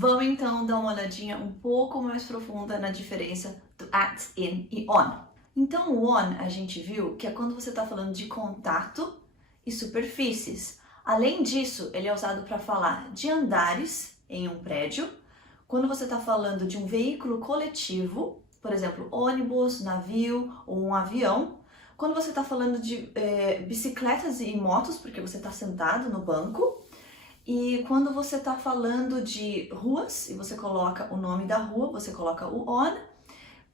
Vamos então dar uma olhadinha um pouco mais profunda na diferença do at, in e on. Então o on a gente viu que é quando você está falando de contato e superfícies. Além disso, ele é usado para falar de andares em um prédio, quando você está falando de um veículo coletivo, por exemplo, ônibus, navio ou um avião, quando você está falando de bicicletas e motos, porque você está sentado no banco, e quando você está falando de ruas e você coloca o nome da rua, você coloca o on.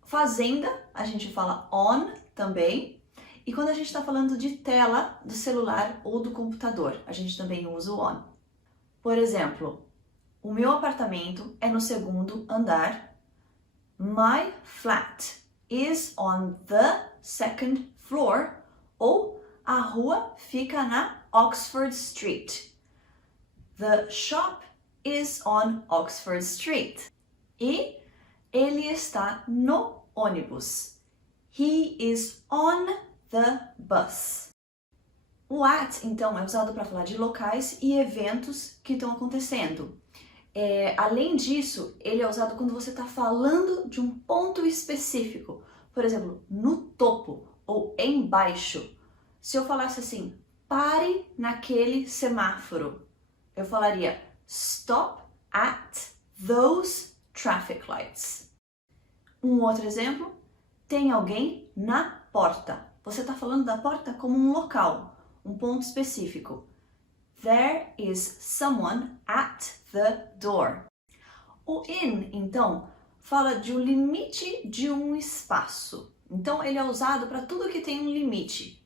Fazenda, a gente fala on também. E quando a gente está falando de tela do celular ou do computador, a gente também usa o on. Por exemplo, o meu apartamento é no segundo andar. My flat is on the second floor. Ou a rua fica na Oxford Street. The shop is on Oxford Street. E ele está no ônibus. He is on the bus. O at, então, é usado para falar de locais e eventos que estão acontecendo. Além disso, ele é usado quando você está falando de um ponto específico. Por exemplo, no topo ou embaixo. Se eu falasse assim, pare naquele semáforo, eu falaria stop at those traffic lights. Um outro exemplo, tem alguém na porta. Você está falando da porta como um local, um ponto específico. There is someone at the door. O in, então, fala de um limite de um espaço. Então, ele é usado para tudo que tem um limite.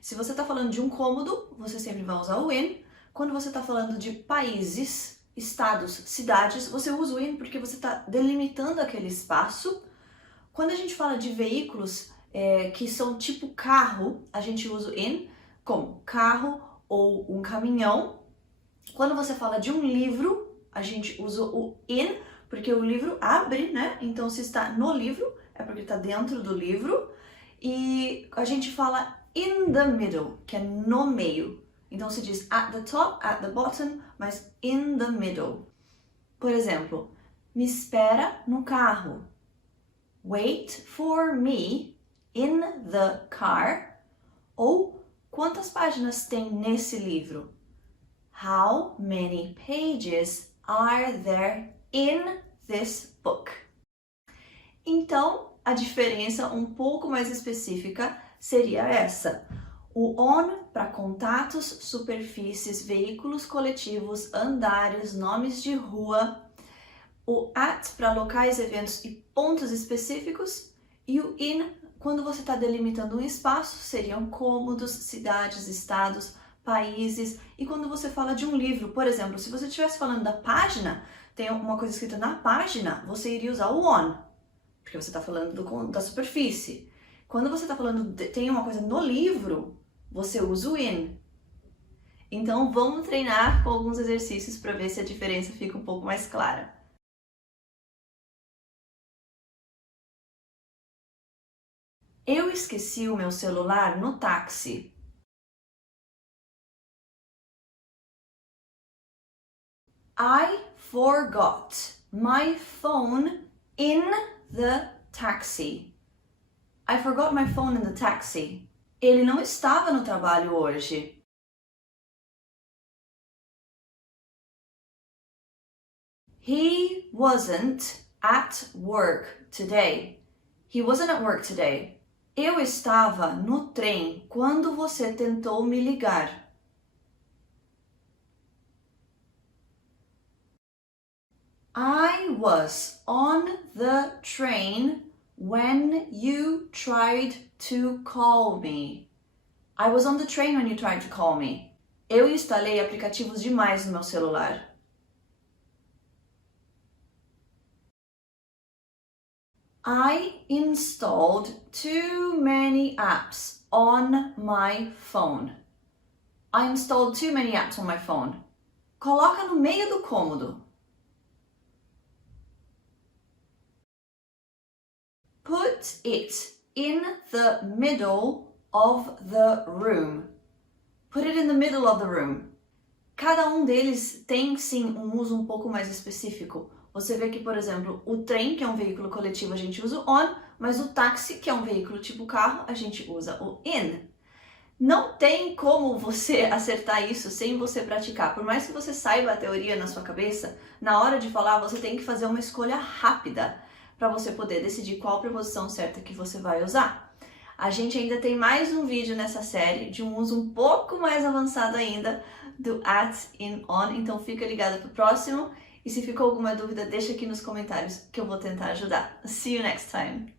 Se você está falando de um cômodo, você sempre vai usar o in. Quando você está falando de países, estados, cidades, você usa o in porque você está delimitando aquele espaço. Quando a gente fala de veículos que são tipo carro, a gente usa o in, como carro ou um caminhão. Quando você fala de um livro, a gente usa o in, porque o livro abre, né? Então, se está no livro, é porque está dentro do livro. E a gente fala in the middle, que é no meio. Então, se diz at the top, at the bottom, mas in the middle. Por exemplo, me espera no carro. Wait for me in the car. Ou quantas páginas tem nesse livro? How many pages are there in this book? Então, a diferença um pouco mais específica seria essa. O on para contatos, superfícies, veículos coletivos, andares, nomes de rua. O at para locais, eventos e pontos específicos. E o in, quando você está delimitando um espaço, seriam cômodos, cidades, estados, países. E quando você fala de um livro, por exemplo, se você estivesse falando da página, tem alguma coisa escrita na página, você iria usar o on, porque você está falando da superfície. Quando você está falando, tem uma coisa no livro, você usa o in. Então, vamos treinar com alguns exercícios para ver se a diferença fica um pouco mais clara. Eu esqueci o meu celular no táxi. I forgot my phone in the taxi. I forgot my phone in the taxi. Ele não estava no trabalho hoje. He wasn't at work today. He wasn't at work today. Eu estava no trem quando você tentou me ligar. I was on the train when you tried to call me. I was on the train when you tried to call me. Eu instalei aplicativos demais no meu celular. I installed too many apps on my phone. I installed too many apps on my phone. Coloca no meio do cômodo. Put it in the middle of the room. Put it in the middle of the room. Cada um deles tem sim um uso um pouco mais específico. Você vê que, por exemplo, o trem, que é um veículo coletivo, a gente usa o on, mas o táxi, que é um veículo tipo carro, a gente usa o in. Não tem como você acertar isso sem você praticar. Por mais que você saiba a teoria na sua cabeça, na hora de falar você tem que fazer uma escolha rápida para você poder decidir qual preposição certa que você vai usar. A gente ainda tem mais um vídeo nessa série de um uso um pouco mais avançado ainda do at, in, on, então fica ligado pro próximo. E se ficou alguma dúvida, deixa aqui nos comentários que eu vou tentar ajudar. See you next time!